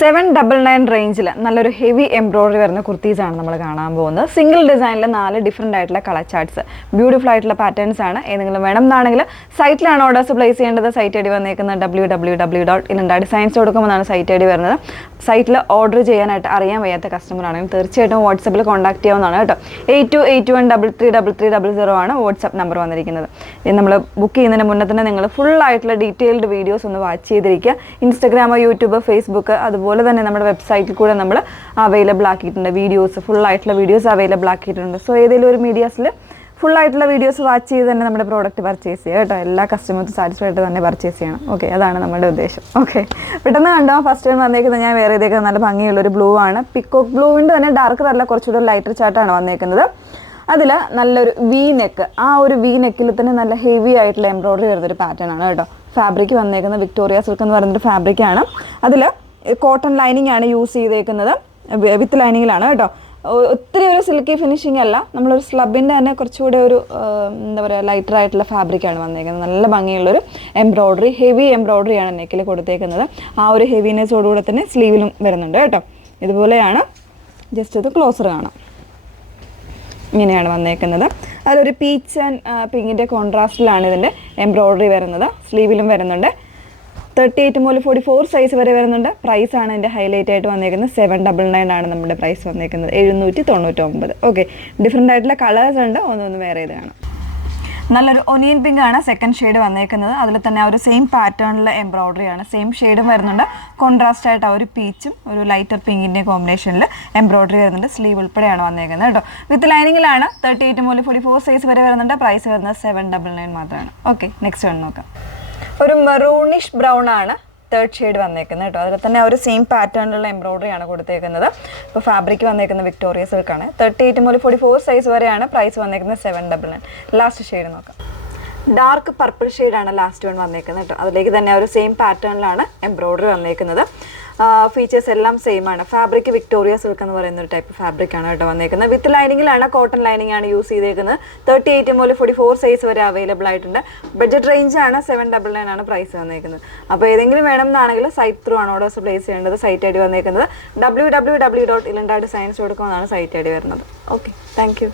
799 റേഞ്ചിൽ നല്ലൊരു heavy embroidery വരുന്ന കുർത്തീസാണ് നമ്മൾ കാണാൻ പോകുന്നത്. സിംഗിൾ ഡിസൈനിൽ 4 ഡിഫറെൻ്റ് ആയിട്ടുള്ള കളർ ചാർട്ട്സ്, ബ്യൂട്ടിഫുൾ ആയിട്ടുള്ള പാറ്റേൺസ് ആണ്. ഏതെങ്കിലും വേണം എന്നാണെങ്കിൽ സൈറ്റിലാണ് ഓർഡേഴ്സ് പ്ലേസ് ചെയ്യേണ്ടത്. സൈറ്റ് ഐ ഡി വന്നേക്കുന്നത് www.ilandadesigns.com എന്നാണ് സൈറ്റ് ഐ ഡി വരുന്നത്. സൈറ്റിൽ ഓർഡർ ചെയ്യാനായിട്ട് അറിയാൻ വയ്യാത്ത കസ്റ്റമർ ആണെങ്കിൽ തീർച്ചയായിട്ടും വാട്സപ്പിൽ കോൺടാക്ട് ചെയ്യാവുന്നതാണ് കേട്ടോ. 8281333300 ആണ് വാട്സപ്പ് നമ്പർ വന്നിരിക്കുന്നത്. നമ്മൾ ബുക്ക് ചെയ്യുന്നതിന് മുന്നേ തന്നെ നിങ്ങൾ ഫുൾ ആയിട്ടുള്ള ഡീറ്റെയിൽഡ് വീഡിയോസ് ഒന്ന് വാച്ച് ചെയ്തിരിക്കുക. ഇൻസ്റ്റഗ്രാമോ യൂട്യൂബ് ഫേസ്ബുക്ക് അതുപോലെ തന്നെ നമ്മുടെ വെബ്സൈറ്റിൽ കൂടെ നമ്മൾ അവൈലബിൾ ആക്കിയിട്ടുണ്ട്. ഫുൾ ആയിട്ടുള്ള വീഡിയോസ് അവൈലബിൾ ആക്കിയിട്ടുണ്ട്. സോ ഏതെങ്കിലും ഒരു മീഡിയാസിൽ ഫുൾ ആയിട്ടുള്ള വീഡിയോസ് വാച്ച് ചെയ്ത് തന്നെ നമ്മുടെ പ്രോഡക്റ്റ് പർച്ചേസ് ചെയ്യുക കേട്ടോ. എല്ലാ കസ്റ്റമേഴ്സും സാറ്റിസ്ഫൈഡ് ആയിട്ട് തന്നെ പർച്ചേസ് ചെയ്യണം. ഓക്കെ, അതാണ് നമ്മുടെ ഉദ്ദേശം. ഓക്കെ, പെട്ടെന്ന് കണ്ടോ, ഫസ്റ്റ് ടൈം വന്നേക്കുന്നത് ഞാൻ വേറെ ഇതേക്ക് നല്ല ഭംഗിയുള്ളൊരു ബ്ലൂ ആണ്. പിക്കോക്ക് ബ്ലൂവിൻ്റെ തന്നെ ഡാർക്ക് നല്ല കുറച്ചുകൂടെ ലൈറ്റർ ചാർട്ടാണ് വന്നേക്കുന്നത്. അതിൽ നല്ലൊരു വി നെക്ക്, ആ ഒരു വി നെക്കിൽ തന്നെ നല്ല ഹെവി ആയിട്ടുള്ള എംബ്രോയിഡറി വരുന്നൊരു പാറ്റേൺ ആണ് കേട്ടോ. ഫാബ്രിക് വന്നേക്കുന്നത് വിക്ടോറിയ സിൽക്ക് എന്ന് പറയുന്നൊരു ഫാബ്രിക്കാണ്. അതിൽ കോട്ടൺ ലൈനിങ് ആണ് യൂസ് ചെയ്തേക്കുന്നത്, വിത്ത് ലൈനിങ്ങിലാണ് കേട്ടോ. ഒത്തിരി ഒരു സിൽക്കി ഫിനിഷിംഗ് അല്ല, നമ്മളൊരു സ്ലബിൻ്റെ തന്നെ കുറച്ചുകൂടെ ഒരു എന്താ പറയുക ലൈറ്റർ ആയിട്ടുള്ള ഫാബ്രിക്കാണ് വന്നേക്കുന്നത്. നല്ല ഭംഗിയുള്ളൊരു എംബ്രോയിഡറി, ഹെവി എംബ്രോയിഡറിയാണ് നെക്കിൽ കൊടുത്തേക്കുന്നത്. ആ ഒരു ഹെവിനെസ്സോടുകൂടെ തന്നെ സ്ലീവിലും വരുന്നുണ്ട് കേട്ടോ. ഇതുപോലെയാണ്. ജസ്റ്റ് ഇത് ക്ലോസർ കാണാം, ഇങ്ങനെയാണ് വന്നേക്കുന്നത്. അതിലൊരു പീച്ച് ആൻഡ് പിങ്കിൻ്റെ കോൺട്രാസ്റ്റിലാണ് ഇതിൻ്റെ എംബ്രോയിഡറി വരുന്നത്. സ്ലീവിലും വരുന്നുണ്ട്. 38 മുതൽ 44 സൈസ് വരെ വരുന്നുണ്ട്. പ്രൈസാണ് ഇതിൻ്റെ ഹൈലൈറ്റ് ആയിട്ട് വന്നേക്കുന്നത്. 799 ആണ് നമ്മുടെ പ്രൈസ് വന്നേക്കുന്നത്, 799. ഓക്കെ, ഡിഫറെൻ്റ് ആയിട്ടുള്ള കളേഴ്സ് ഉണ്ട്. ഒന്ന് വേറെ ഇത് കാണാം. നല്ലൊരു ഒനിയൻ പിങ്ക് ആണ് സെക്കൻഡ് ഷെയ്ഡ് വന്നേക്കുന്നത്. അതിൽ തന്നെ ആ ഒരു സെയിം പാറ്റേണിലെ എംബ്രോയിഡറി ആണ്, സെയിം ഷെയ്ഡും വരുന്നുണ്ട്. കോൺട്രാസ്റ്റ് ആയിട്ട് ആ ഒരു പീച്ചും ഒരു ലൈറ്റർ പിങ്കിൻ്റെ കോമ്പിനേഷനിൽ എംബ്രോയിഡറി വരുന്നുണ്ട്. സ്ലീവ് ഉൾപ്പെടെയാണ് വന്നേക്കുന്നത് കേട്ടോ. വിത്ത് ലൈനിങ്ങിലാണ്. 38 മുതൽ 44 സൈസ് വരെ വരുന്നുണ്ട്. പ്രൈസ് വരുന്നത് 799 മാത്രമാണ്. ഓക്കെ, നെക്സ്റ്റ് വൺ നോക്കാം. ഒരു മെറൂണിഷ് ബ്രൗൺ ആണ് തേർഡ് ഷെയ്ഡ് വന്നേക്കുന്നത് കേട്ടോ. അതിൽ തന്നെ ഒരു സെയിം പാറ്റേണിലുള്ള എംബ്രോയിഡറി ആണ് കൊടുത്തേക്കുന്നത്. ഇപ്പോൾ ഫാബ്രിക് വന്നേക്കുന്നത് വിക്ടോറിയ സിൽക്കാണ്. 38 മുതൽ 44 സൈസ് വരെയാണ്. പ്രൈസ് വന്നേക്കുന്നത് 799. ലാസ്റ്റ് ഷെയ്ഡ് നോക്കാം. ഡാർക്ക് പർപ്പിൾ ഷെയ്ഡാണ് ലാസ്റ്റ് വൺ വന്നേക്കുന്നത് കേട്ടോ. അതിലേക്ക് തന്നെ ഒരു സെയിം പാറ്റേണിലാണ് എംബ്രോയിഡറി വന്നേക്കുന്നത്. ഫീച്ചേഴ്സ് എല്ലാം സെയിം ആണ്. ഫാബ്രിക് വിക്ടോറിയ സിൽക്ക് എന്ന് പറയുന്ന ഒരു ടൈപ്പ് ഫാബ്രിക് ആണ് കേട്ടോ വന്നേക്കുന്നത്. വിത്ത് ലൈനിങ്ങിലാണ്, കോട്ടൺ ലൈനിങ് ആണ് യൂസ് ചെയ്തേക്കുന്നത്. 38 മുതൽ 44 സൈസ് വരെ അവൈലബിൾ ആയിട്ടുണ്ട്. ബഡ്ജറ്റ് റേഞ്ച് ആണ്. 799 ആണ് പ്രൈസ് വന്നേക്കുന്നത്. അപ്പോൾ ഏതെങ്കിലും വേണം എന്നാണെങ്കിൽ സൈറ്റ് ത്രൂ ആണ് ഓർഡേഴ്സ് പ്ലേസ് ചെയ്യേണ്ടത്. സൈറ്റ് ഐ ഡി വന്നേക്കുന്നത് www.ilandadesigns.com എന്നാണ് സൈറ്റ് ഐ ഡി വരുന്നത്. Okay, thank you.